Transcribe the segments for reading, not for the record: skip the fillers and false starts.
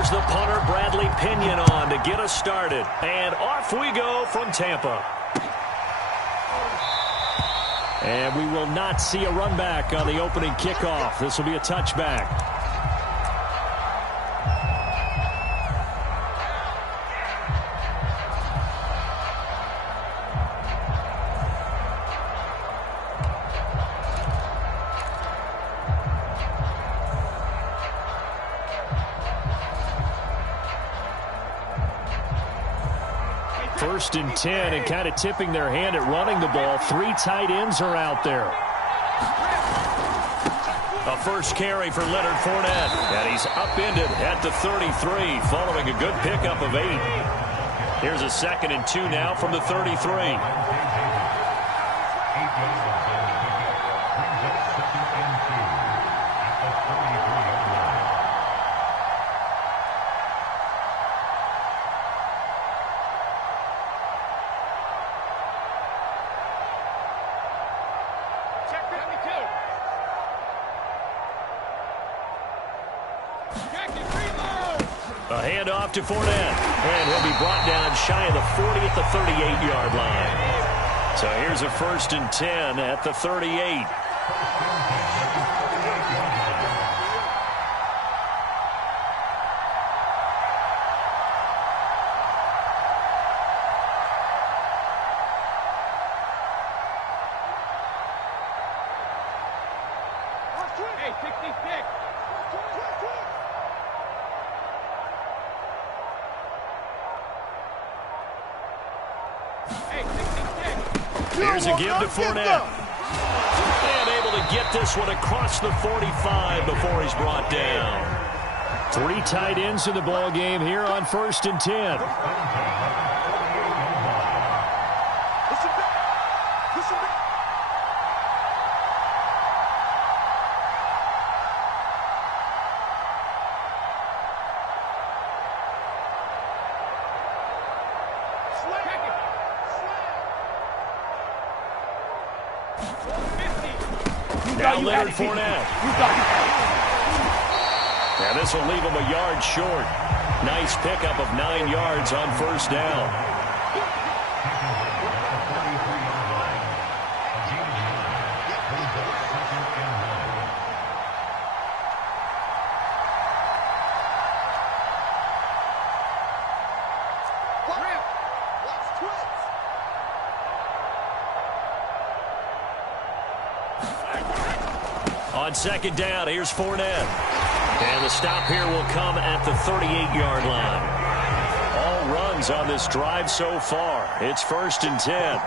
Here's the punter, Bradley Pinion, on to get us started. And off we go from Tampa. And we will not see a run back on the opening kickoff. This will be a touchback. First and 10, and kind of tipping their hand at running the ball. 3 tight ends are out there. A first carry for Leonard Fournette, and he's upended at the 33, following a good pickup of 8. Here's a 2nd and 2 now from the 33. A handoff to Fournette, and he'll be brought down shy of the 40 at the 38-yard line. So here's a 1st and 10 at the 38. Here's a give to Fournette. And able to get this one across the 45 before he's brought down. 3 tight ends in the ball game here on 1st and 10. Now Leonard Fournette. And this will leave him a yard short. Nice pickup of 9 yards on 1st down. On 2nd down, here's Fournette. And the stop here will come at the 38-yard line. All runs on this drive so far. It's 1st and 10.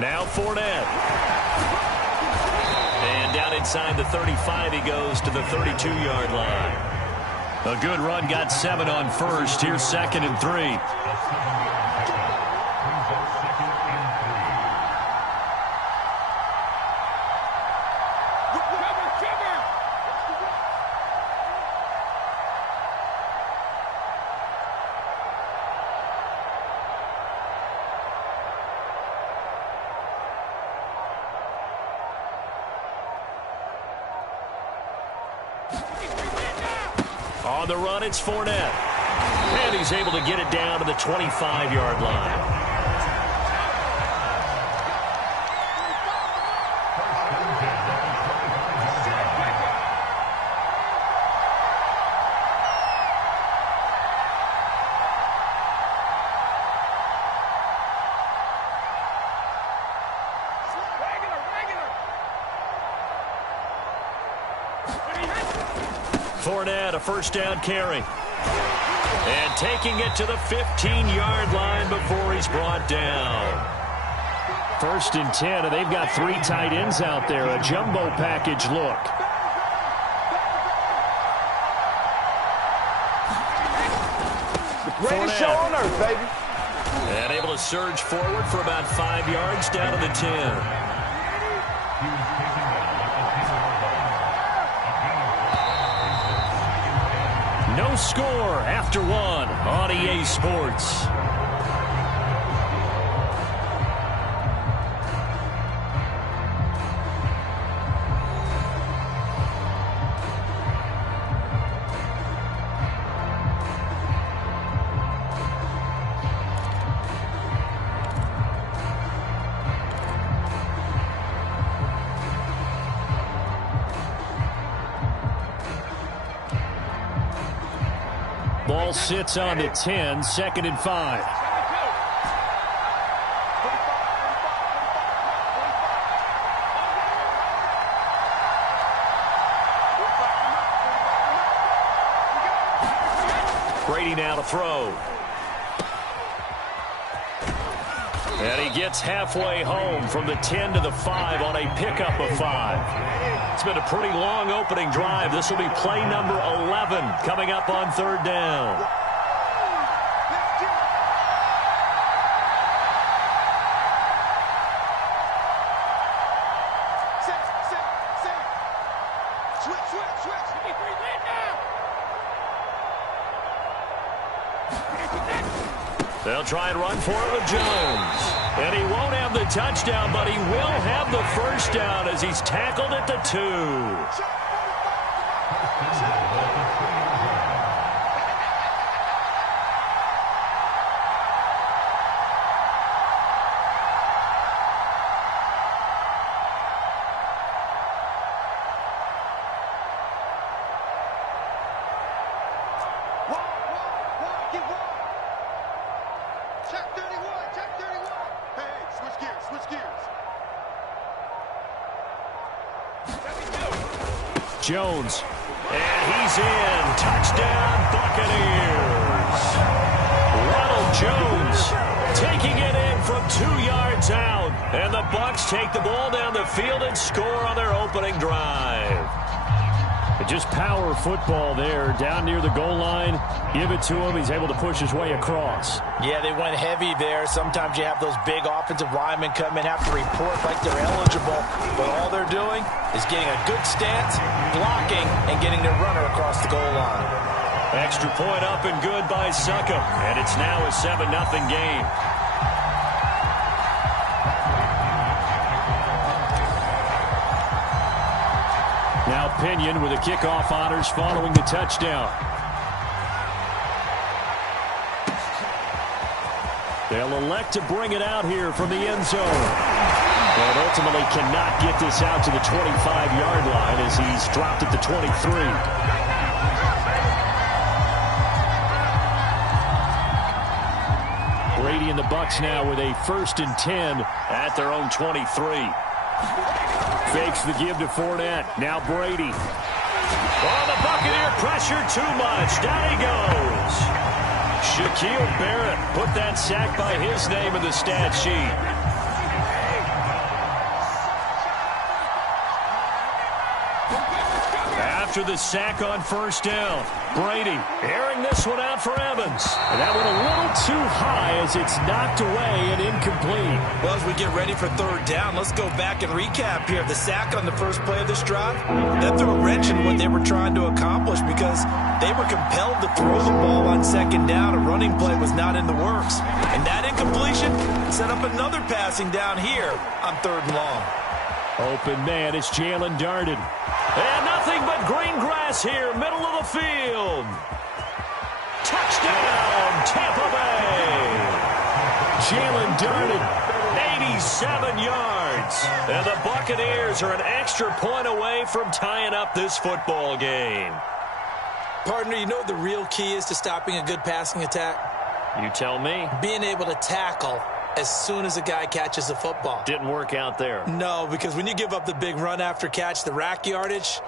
Now Fournette. And down inside the 35, he goes to the 32-yard line. A good run, got 7 on 1st. Here's 2nd and 3. On the run, it's Fournette. And he's able to get it down to the 25-yard line. Fournette, a 1st down carry. And taking it to the 15-yard line before he's brought down. 1st and 10, and they've got 3 tight ends out there. A jumbo package look. The greatest show on earth, baby. And able to surge forward for about 5 yards down to the 10. no score after one on EA Sports. Ball sits on the 10, 2nd and 5. Brady now to throw. And he gets halfway home from the 10 to the 5 on a pickup of 5. It's been a pretty long opening drive. This will be play number 11 coming up on 3rd down. They'll try and run for it with Jones. And he won't have the touchdown, but he will have the first down as he's tackled at the 2. Jones, and he's in. Touchdown, Buccaneers. Ronald Jones taking it in from 2 yards out. And the Bucs take the ball down the field and score on their opening drive. Just power football there, down near the goal line. Give it to him. He's able to push his way across. Yeah, they went heavy there. Sometimes you have those big offensive linemen come in, have to report like they're eligible. But all they're doing is getting a good stance, blocking, and getting their runner across the goal line. Extra point up and good by Suckup. And it's now a 7-0 game. Now Pinion with the kickoff honors following the touchdown. They'll elect to bring it out here from the end zone. But ultimately cannot get this out to the 25-yard line as he's dropped at the 23. Brady and the Bucs now with a 1st and 10 at their own 23. Fakes the give to Fournette. Now Brady. Oh, the Buccaneer pressure too much. Down he goes. Shaquille Barrett put that sack by his name in the stat sheet. After the sack on 1st down, Brady airing this one out for Evans. And that went a little too high as it's knocked away and incomplete. Well, as we get ready for 3rd down, let's go back and recap here. The sack on the first play of this drive, that threw a wrench in what they were trying to accomplish because they were compelled to throw the ball on 2nd down. A running play was not in the works. And that incompletion set up another passing down here on 3rd and long. Open man, it's Jalen Darden. And nothing but green grass here, middle of the field. Touchdown, Tampa Bay. Jalen Darden, 87 yards. And the Buccaneers are an extra point away from tying up this football game. Partner, you know what the real key is to stopping a good passing attack? You tell me. Being able to tackle as soon as a guy catches the football. Didn't work out there. No, because when you give up the big run after catch, the rack yardage,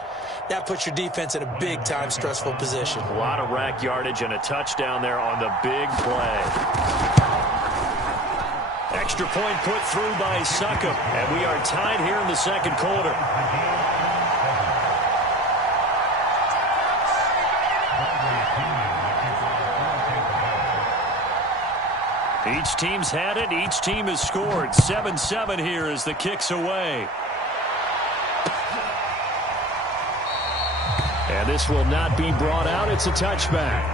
that puts your defense in a big-time stressful position. A lot of rack yardage and a touchdown there on the big play. Extra point put through by Suckup, and we are tied here in the 2nd quarter. Each team's had it. Each team has scored. 7-7 here as the kick's away. And And this will not be brought out. It's a touchback.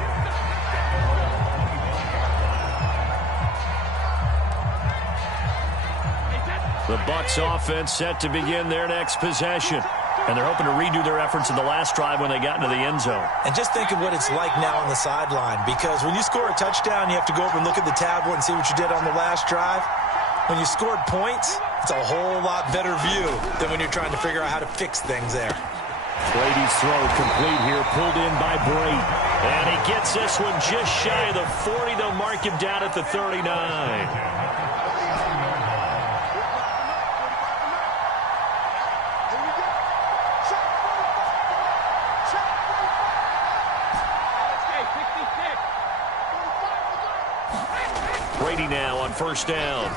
The Bucs offense set to begin their next possession. And they're hoping to redo their efforts in the last drive when they got into the end zone. And just think of what it's like now on the sideline, because when you score a touchdown, you have to go over and look at the tablet and see what you did on the last drive. When you scored points, it's a whole lot better view than when you're trying to figure out how to fix things there. Brady's throw complete here, pulled in by Brady. And he gets this one just shy of the 40. They'll mark him down at the 39. Brady now on first down.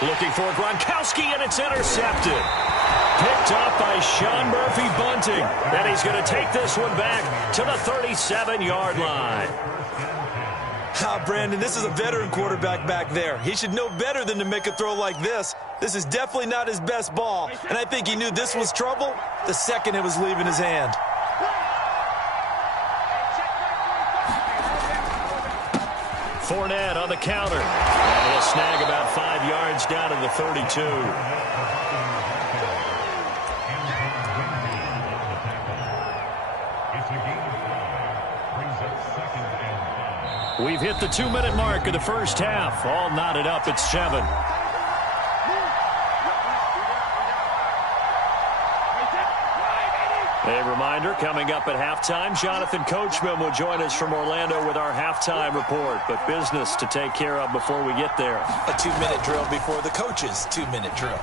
Looking for Gronkowski, and it's intercepted. Picked up by Sean Murphy-Bunting. And he's going to take this one back to the 37-yard line. Brandon, this is a veteran quarterback back there. He should know better than to make a throw like this. This is definitely not his best ball. And I think he knew this was trouble the second it was leaving his hand. Fournette on the counter. And he'll snag about 5 yards down to the 32. We've hit the 2-minute mark of the first half. All knotted up at 7. A reminder, coming up at halftime, Jonathan Coachman will join us from Orlando with our halftime report. But business to take care of before we get there. A 2-minute drill before the coach's 2-minute drill.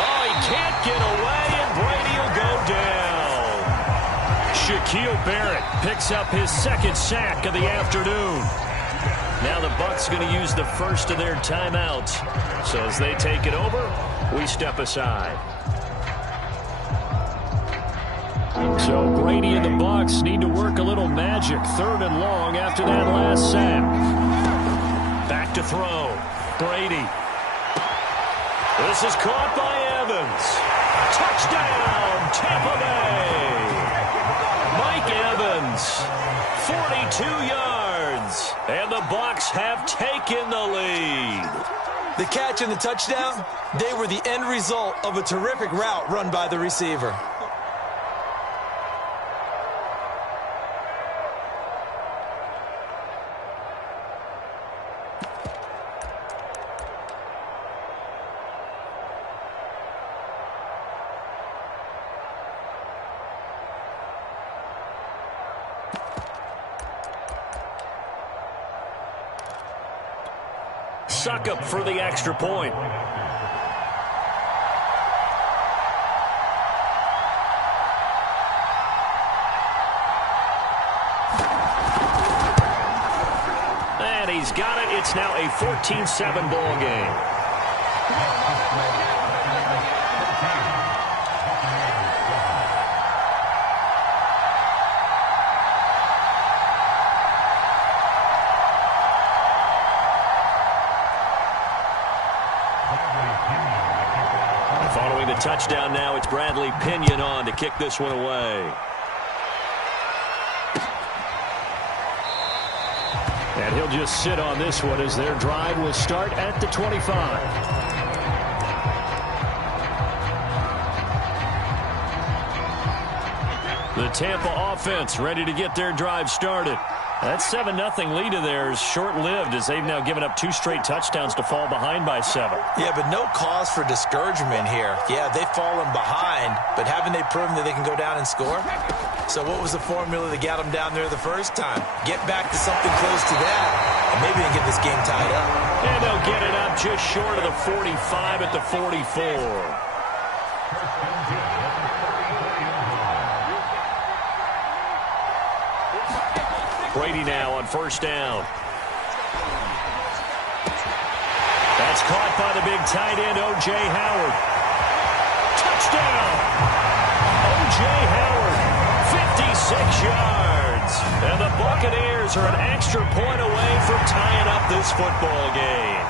Oh, he can't get away, and Brady will go down. Shaquille Barrett picks up his second sack of the afternoon. Now the Bucs going to use the first of their timeouts. So as they take it over, we step aside. So Brady and the Bucs need to work a little magic. 3rd and long after that last sack. Back to throw. Brady. This is caught by Evans. Touchdown, Tampa Bay. Mike Evans, 42 yards. And the Bucs have taken the lead. The catch and the touchdown, they were the end result of a terrific route run by the receiver. Suckup for the extra point. And he's got it. It's now a 14-7 ball game. Following the touchdown now, it's Bradley Pinion on to kick this one away. And he'll just sit on this one as their drive will start at the 25. The Tampa offense ready to get their drive started. That 7-0 lead of theirs short-lived as they've now given up 2 straight touchdowns to fall behind by 7. Yeah, but no cause for discouragement here. Yeah, they've fallen behind, but haven't they proven that they can go down and score? So what was the formula that got them down there the first time? Get back to something close to that, and maybe they can get this game tied up. And they'll get it up just short of the 45 at the 44. Brady now on first down. That's caught by the big tight end, O.J. Howard. Touchdown! O.J. Howard, 56 yards. And the Buccaneers are an extra point away from tying up this football game.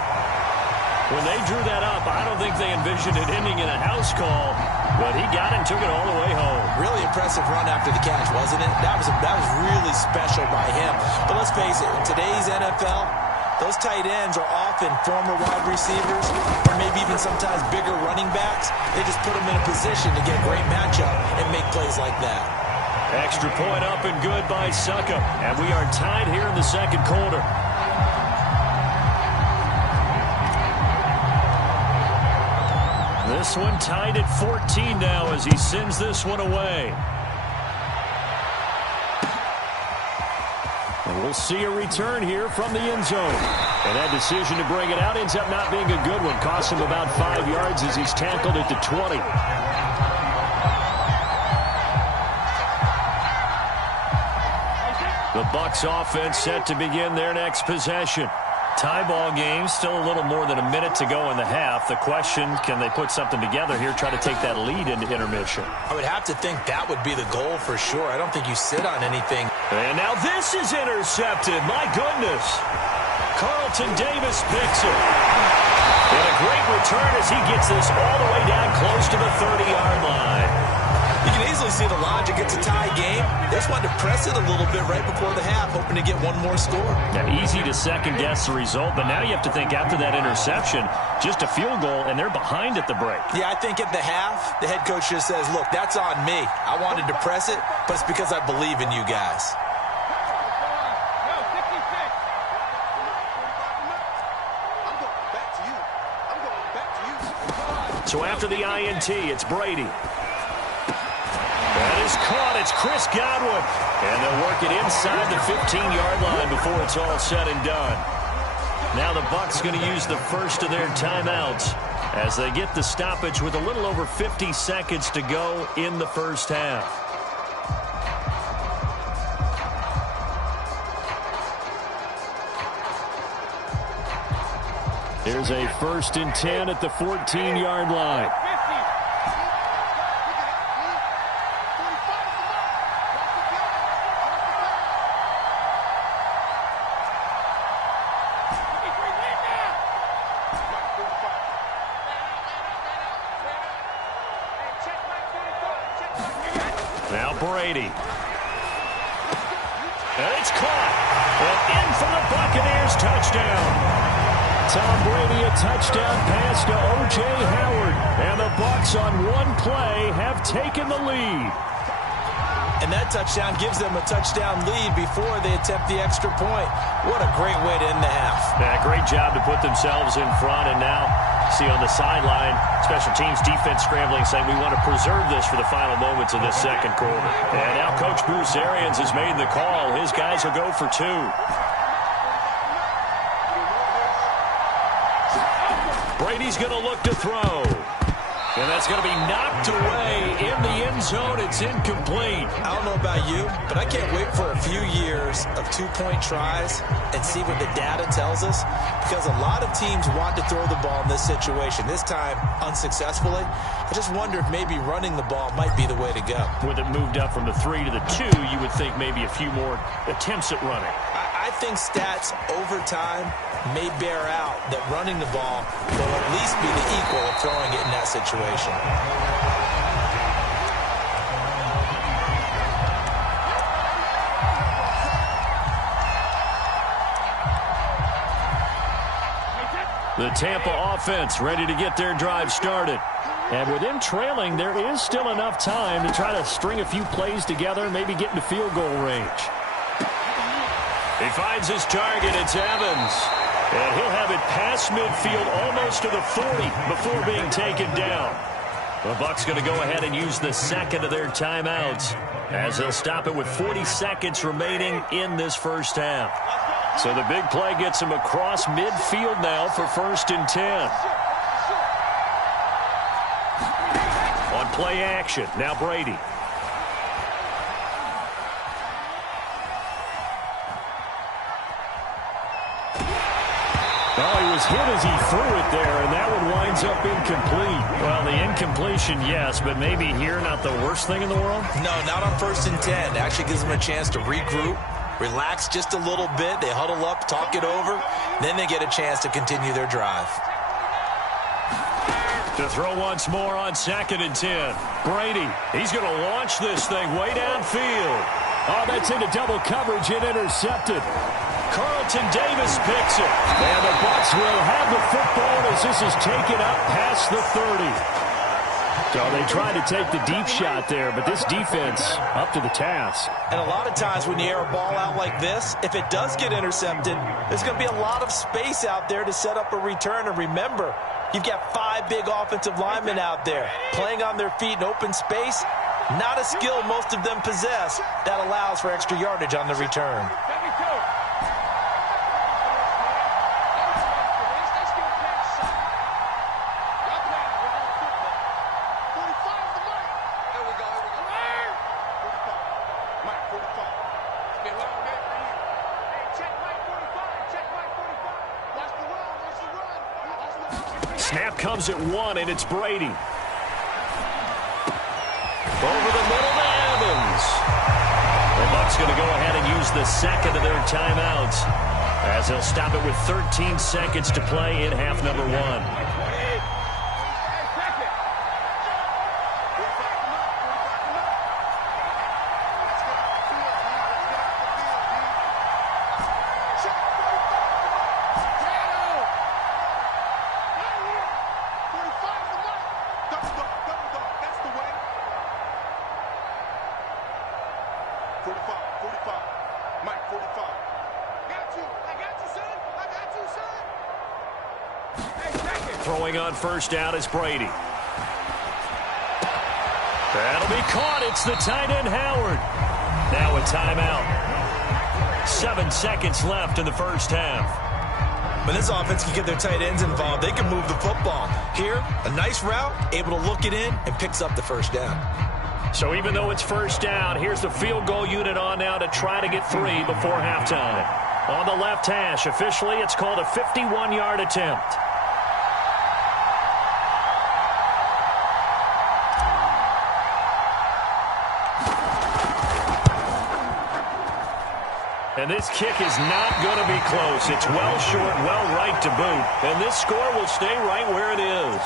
When they drew that up, I don't think they envisioned it ending in a house call, but he got it and took it all the way home. Really impressive run after the catch, wasn't it? That was really special by him. But let's face it, in today's NFL, those tight ends are often former wide receivers or maybe even sometimes bigger running backs. They just put them in a position to get a great matchup and make plays like that. Extra point up and good by Suckup. And we are tied here in the second quarter. This one tied at 14 now as he sends this one away. And we'll see a return here from the end zone. And that decision to bring it out ends up not being a good one. Cost him about 5 yards as he's tackled at the 20. The Bucs offense set to begin their next possession. Tie ball game, still a little more than a minute to go in the half. The question, can they put something together here, try to take that lead into intermission? I would have to think that would be the goal for sure. I don't think you sit on anything. And now this is intercepted. My goodness. Carlton Davis picks it. And a great return as he gets this all the way down close to the 30-yard line. You can easily see the logic. It's a tie game. They just wanted to press it a little bit right before the half, hoping to get one more score. Now, easy to second-guess the result, but now you have to think after that interception, just a field goal, and they're behind at the break. Yeah, I think at the half, the head coach just says, look, that's on me. I wanted to press it, but it's because I believe in you guys. So after the INT, it's Brady. That is caught. It's Chris Godwin. And they'll work it inside the 15-yard line before it's all said and done. Now the Bucs going to use the first of their timeouts as they get the stoppage with a little over 50 seconds to go in the first half. Here's a 1st and 10 at the 14-yard line. Now Brady. And it's caught. And in for the Buccaneers touchdown. Tom Brady, a touchdown pass to O.J. Howard. And the Bucs on one play have taken the lead. And that touchdown gives them a touchdown lead before they attempt the extra point. What a great way to end the half. Yeah, great job to put themselves in front. And now, see on the sideline, special teams defense scrambling, saying we want to preserve this for the final moments of this second quarter. And now Coach Bruce Arians has made the call. His guys will go for 2. Brady's going to look to throw. And that's going to be knocked away in the end zone. It's incomplete. I don't know about you, but I can't wait for a few years of 2-point tries and see what the data tells us. Because a lot of teams want to throw the ball in this situation. This time, unsuccessfully. I just wonder if maybe running the ball might be the way to go. With it moved up from the 3 to the 2, you would think maybe a few more attempts at running. I think stats over time may bear out that running the ball will at least be the equal of throwing it in that situation. The Tampa offense ready to get their drive started. And with them trailing, there is still enough time to try to string a few plays together, maybe get into field goal range. He finds his target. It's Evans. And he'll have it past midfield almost to the 40 before being taken down. The Bucs going to go ahead and use the second of their timeouts as they'll stop it with 40 seconds remaining in this first half. So the big play gets him across midfield now for 1st and 10. On play action, now Brady. Oh, he was hit as he threw it there, and that one winds up incomplete. Well, the incompletion, yes, but maybe here not the worst thing in the world? No, not on 1st and 10. It actually gives them a chance to regroup, relax just a little bit. They huddle up, talk it over. Then they get a chance to continue their drive. To throw once more on 2nd and 10. Brady, he's going to launch this thing way downfield. Oh, that's into double coverage and intercepted. Carlton Davis picks it. And the Bucs will have the football as this is taken up past the 30. So they tried to take the deep shot there, but this defense up to the task. And a lot of times when you air a ball out like this, if it does get intercepted, there's going to be a lot of space out there to set up a return. And remember, you've got 5 big offensive linemen out there playing on their feet in open space. Not a skill most of them possess that allows for extra yardage on the return. Snap comes at 1, and it's Brady. Over the middle to Evans. The Bucs going to go ahead and use the second of their timeouts as they'll stop it with 13 seconds to play in half number 1. Throwing on first down is Brady. That'll be caught. It's the tight end, Howard. Now a timeout. 7 seconds left in the first half. When this offense can get their tight ends involved, they can move the football. Here, a nice route, able to look it in, and picks up the first down. So even though it's first down, here's the field goal unit on now to try to get 3 before halftime. On the left hash, officially, it's called a 51-yard attempt. And this kick is not going to be close. It's well short, well right to boot. And this score will stay right where it is.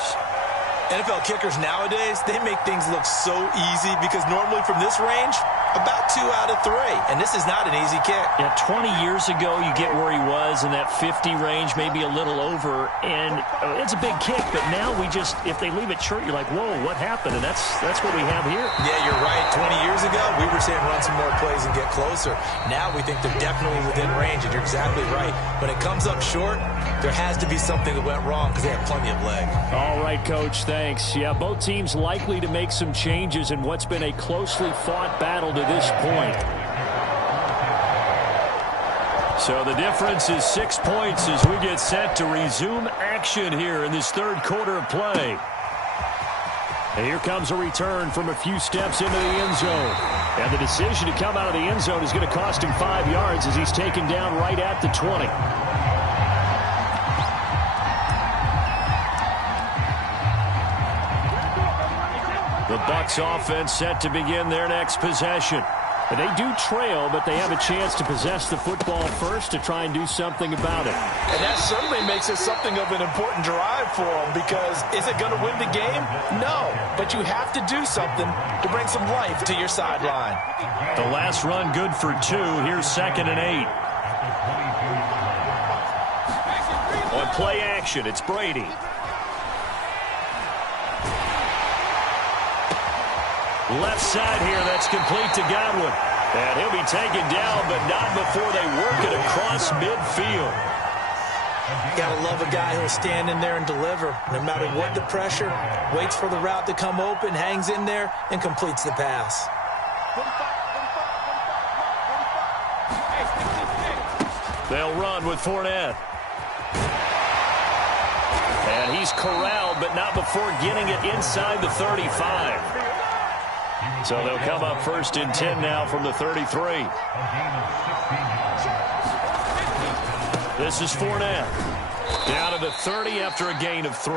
NFL kickers nowadays, they make things look so easy because normally from this range, about 2 out of 3. And this is not an easy kick. Yeah, 20 years ago, you get where he was in that 50 range, maybe a little over. And it's a big kick, but now we just, if they leave it short, you're like, whoa, what happened? And that's what we have here. Yeah, you're right. 20 years ago, we were saying run some more plays and get closer. Now we think they're definitely within range, and you're exactly right. When it comes up short, there has to be something that went wrong because they have plenty of leg. All right, Coach, thanks. Yeah, both teams likely to make some changes in what's been a closely fought battle to this point. So the difference is 6 points as we get set to resume action here in this third quarter of play. And here comes a return from a few steps into the end zone. And the decision to come out of the end zone is going to cost him 5 yards as he's taken down right at the 20. The Bucs offense set to begin their next possession. And they do trail, but they have a chance to possess the football first to try and do something about it. And that certainly makes it something of an important drive for them because is it going to win the game? No, but you have to do something to bring some life to your sideline. The last run good for 2. Here's 2nd and 8. On play action, it's Brady. Left side here, that's complete to Godwin. And he'll be taken down, but not before they work it across midfield. Gotta love a guy who'll stand in there and deliver. No matter what the pressure, waits for the route to come open, hangs in there, and completes the pass. They'll run with Fournette. And he's corralled, but not before getting it inside the 35. So they'll come up 1st and 10 now from the 33. This is Fournette. Down to the 30 after a gain of 3.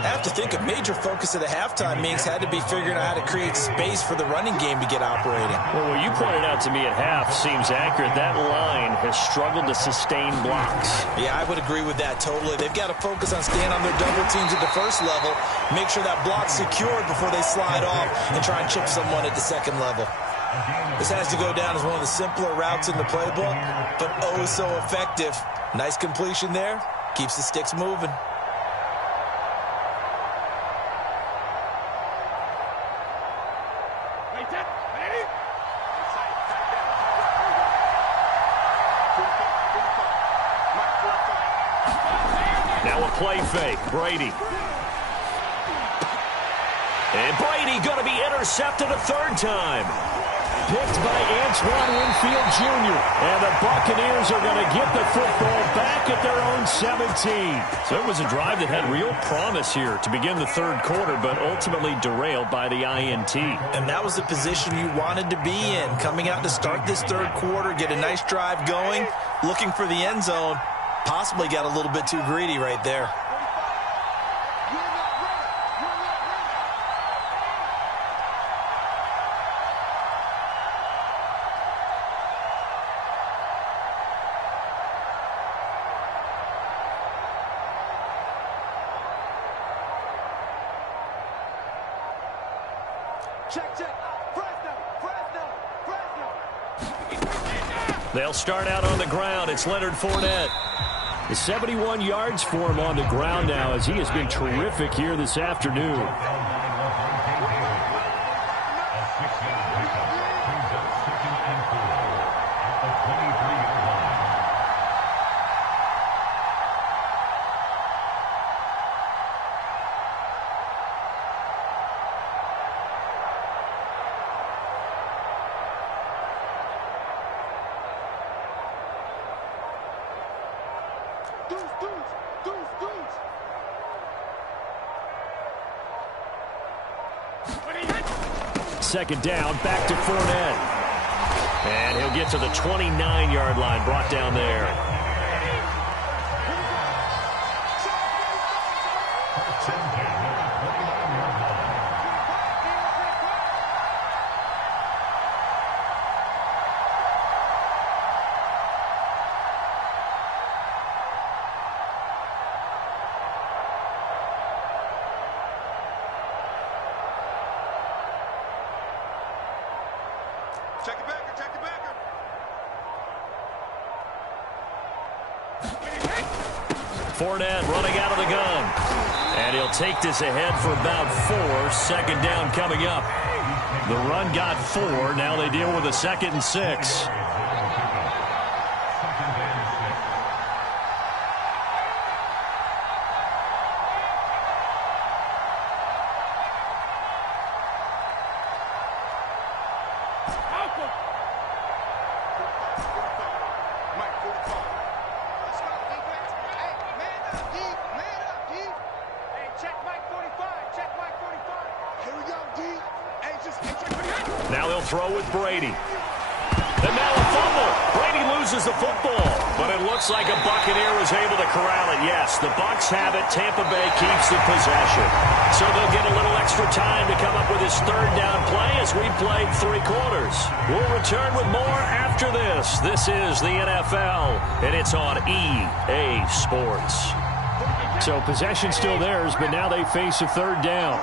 I have to think a major focus of the halftime, Minks, had to be figuring out how to create space for the running game to get operating. Well, what you pointed out to me at half seems accurate. That line has struggled to sustain blocks. Yeah, I would agree with that totally. They've got to focus on staying on their double teams at the first level, make sure that block's secured before they slide off and try and chip someone at the second level. This has to go down as one of the simpler routes in the playbook, but oh so effective. Nice completion there. Keeps the sticks moving. Now a play fake. Brady. And Brady going to be intercepted a third time. Picked by Antoine Winfield Jr. And the Buccaneers are going to get the football back at their own 17. So it was a drive that had real promise here to begin the third quarter, but ultimately derailed by the INT. And that was the position you wanted to be in. Coming out to start this third quarter, get a nice drive going, looking for the end zone. Possibly got a little bit too greedy right there. They'll start out on the ground. It's Leonard Fournette. The 71 yards for him on the ground now as he has been terrific here this afternoon. Second down, back to Fournette. And he'll get to the 29-yard line, brought down there. Fournette running out of the gun. And he'll take this ahead for about 4. Second down coming up. The run got 4. Now they deal with a 2nd and 6. Now they'll throw with Brady. And now a fumble. Brady loses the football. But it looks like a Buccaneer was able to corral it. Yes, the Bucs have it. Tampa Bay keeps the possession. So they'll get a little extra time to come up with this third down play as we played 3 quarters. We'll return with more after this. This is the NFL, and it's on EA Sports. So possession still theirs, but now they face a third down.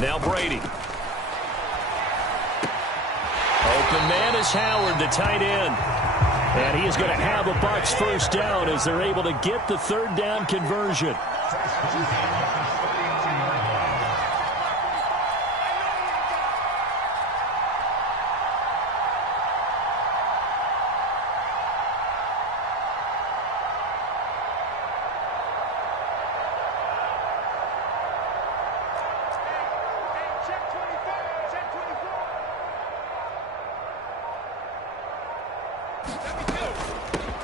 Now Brady. Open man is Howard, the tight end. And he is going to have a Bucs first down as they're able to get the third down conversion.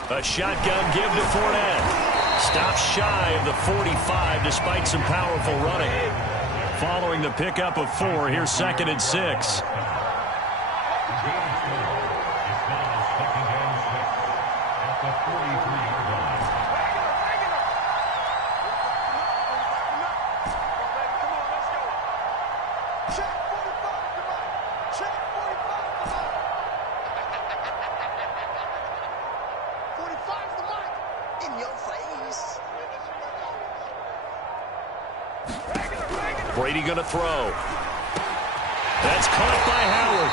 A shotgun give to Fournette. Stops shy of the 45 despite some powerful running. Following the pickup of 4, here's 2nd and 6. Brady going to throw. That's caught by Howard.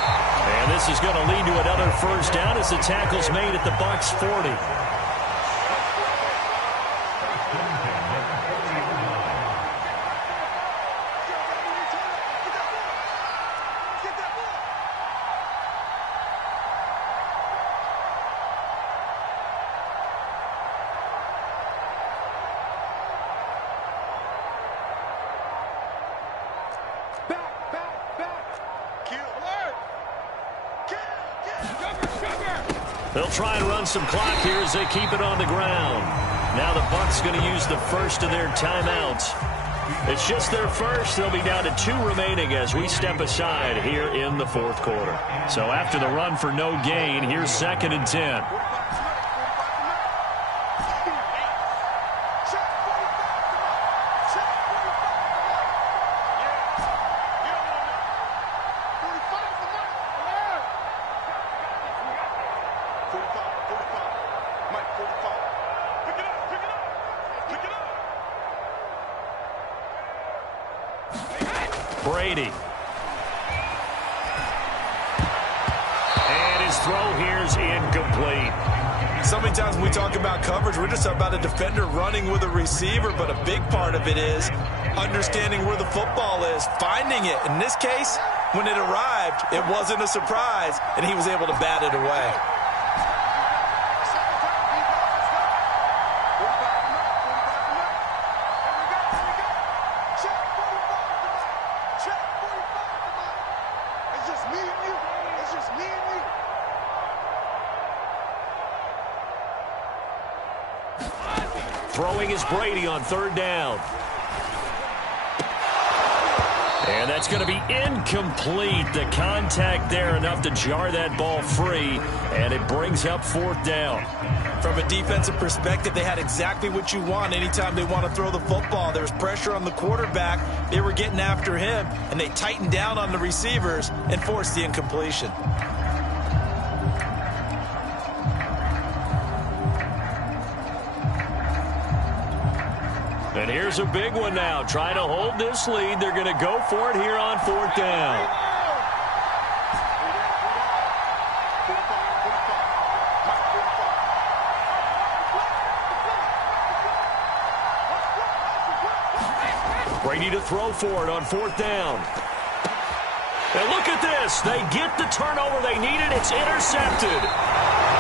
And this is going to lead to another first down as the tackle's made at the Bucs 40. They'll try and run some clock here as they keep it on the ground. Now the Bucs going to use the first of their timeouts. It's just their first. They'll be down to 2 remaining as we step aside here in the 4th quarter. So after the run for no gain, here's 2nd and 10. Brady. And his throw here's incomplete. So many times when we talk about coverage, we're just about a defender running with a receiver, but a big part of it is understanding where the football is, finding it. In this case, when it arrived, it wasn't a surprise, and he was able to bat it away. Throwing is Brady on 3rd down. And that's going to be incomplete. The contact there enough to jar that ball free, and it brings up 4th down. From a defensive perspective, they had exactly what you want anytime they want to throw the football. There was pressure on the quarterback. They were getting after him, and they tightened down on the receivers and forced the incompletion. And here's a big one now. Trying to hold this lead. They're going to go for it here on 4th down. Brady to throw for it on 4th down. And look at this. They get the turnover they needed. It's intercepted.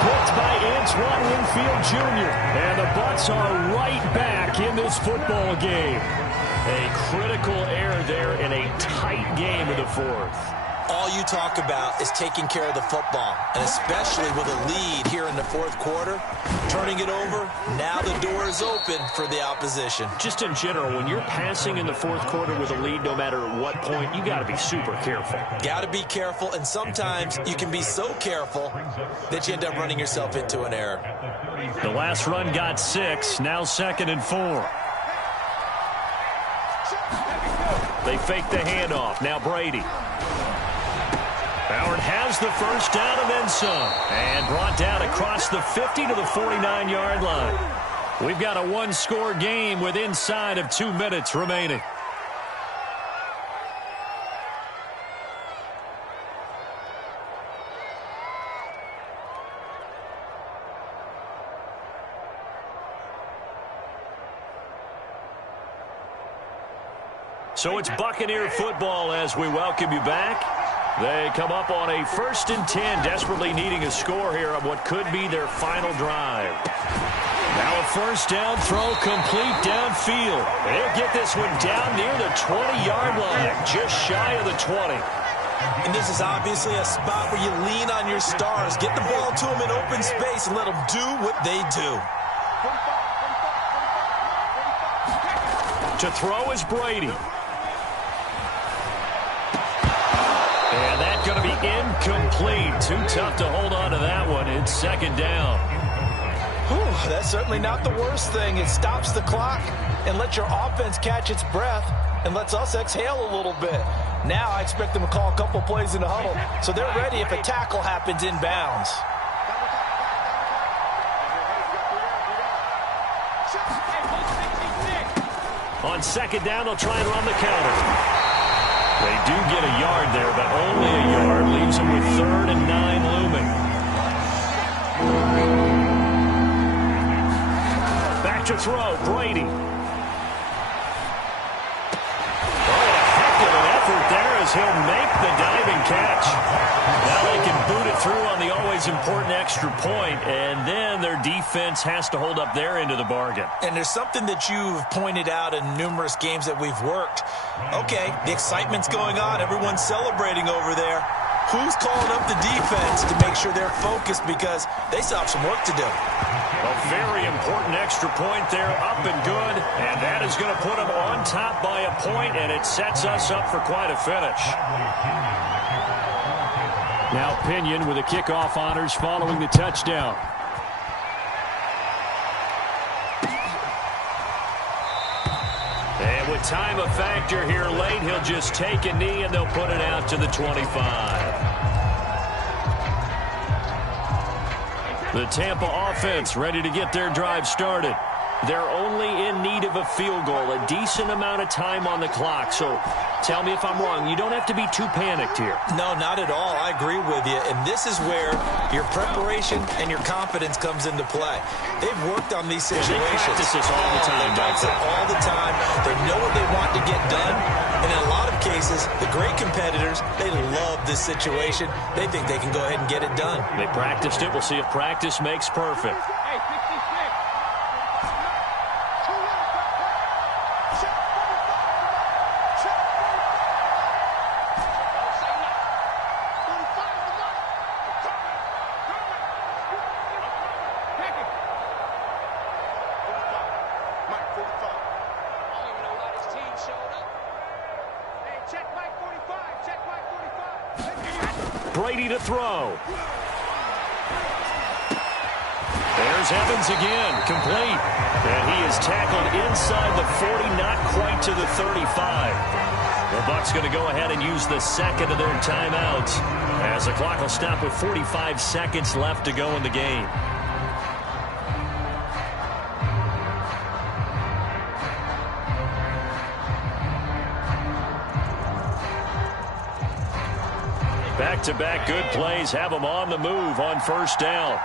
Picked by Antoine Winfield Jr. And the Bucs are right back in this football game. A critical error there in a tight game in the 4th. All you talk about is taking care of the football, and especially with a lead here in the 4th quarter, turning it over, now the door is open for the opposition. Just in general, when you're passing in the 4th quarter with a lead, no matter what point, you got to be super careful. Got to be careful, and sometimes you can be so careful that you end up running yourself into an error. The last run got 6, now 2nd and 4. They fake the handoff, now Brady. Howard has the first down and then some. And brought down across the 50 to the 49-yard line. We've got a 1-score game with inside of 2 minutes remaining. So it's Buccaneer football as we welcome you back. They come up on a 1st and 10, desperately needing a score here on what could be their final drive. Now a first down throw complete downfield. They'll get this one down near the 20-yard line, just shy of the 20. And this is obviously a spot where you lean on your stars. Get the ball to them in open space and let them do what they do. To throw is Brady. And that's going to be incomplete. Too tough to hold on to that one. It's second down. Whew, that's certainly not the worst thing. It stops the clock and lets your offense catch its breath and lets us exhale a little bit. Now I expect them to call a couple plays in the huddle, so they're ready if a tackle happens inbounds. On second down, they'll try and run the counter. They do get a yard there, but only a yard. Leaves them with 3rd and 9 looming. Back to throw, Brady. He'll make the diving catch. Now they can boot it through on the always important extra point, and then their defense has to hold up their end of the bargain. And there's something that you've pointed out in numerous games that we've worked. Okay, the excitement's going on. Everyone's celebrating over there. Who's calling up the defense to make sure they're focused because they still have some work to do? A very important extra point there, up and good, and that is going to put them on top by a point, and it sets us up for quite a finish. Now Pinion with the kickoff honors following the touchdown. And with time a factor here late, he'll just take a knee and they'll put it out to the 25. The Tampa offense ready to get their drive started. They're only in need of a field goal, a decent amount of time on the clock. So tell me if I'm wrong. You don't have to be too panicked here. No, not at all. I agree with you. And this is where your preparation and your confidence comes into play. They've worked on these situations. They practice this all the time. They practice it all the time. They know what they want to get done. And in a lot of cases, the great competitors, they love this situation. They think they can go ahead and get it done. They practiced it. We'll see if practice makes perfect. Brady to throw. There's Evans again, complete. And he is tackled inside the 40, not quite to the 35. The Bucs going to go ahead and use the second of their timeouts as the clock will stop with 45 seconds left to go in the game. Back-to-back good plays have them on the move on first down.